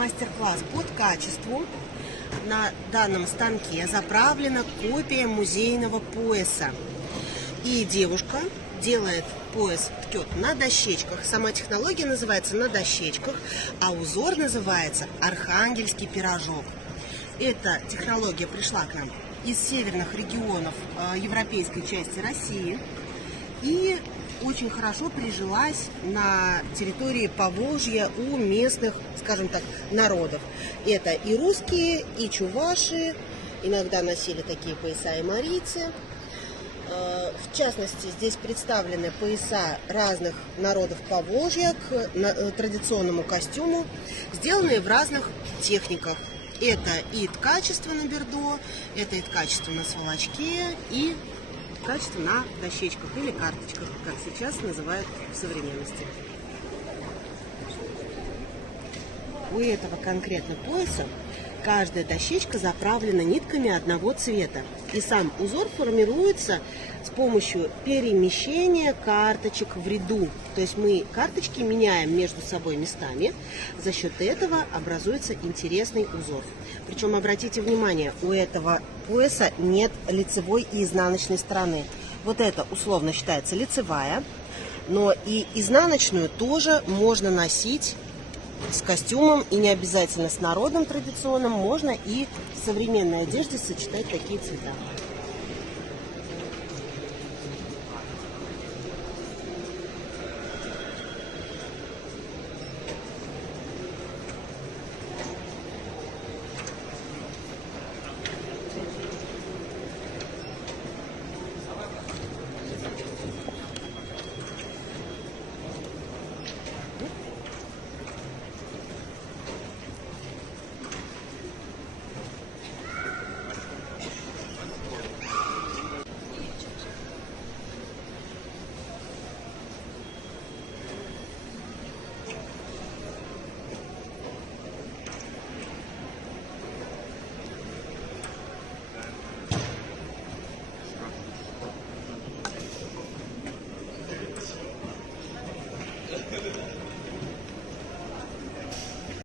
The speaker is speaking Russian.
Мастер-класс под качеству. На данном станке заправлена копия музейного пояса. И девушка делает пояс, ткет на дощечках. Сама технология называется на дощечках, а узор называется архангельский пирожок. Эта технология пришла к нам из северных регионов европейской части России и очень хорошо прижилась на территории Поволжья у местных, скажем так, народов. Это и русские, и чуваши, иногда носили такие пояса и марийцы. В частности, здесь представлены пояса разных народов Поволжья к традиционному костюму, сделанные в разных техниках. Это и ткачество на бердо, это и ткачество на сволочке, и качество на дощечках или карточках, как сейчас называют в современности. У этого конкретно пояса каждая дощечка заправлена нитками одного цвета. И сам узор формируется с помощью перемещения карточек в ряду. То есть мы карточки меняем между собой местами. За счет этого образуется интересный узор. Причем, обратите внимание, у этого пояса нет лицевой и изнаночной стороны. Вот это условно считается лицевая, но и изнаночную тоже можно носить с костюмом, и не обязательно с народным традиционным, можно и в современной одежде сочетать такие цвета.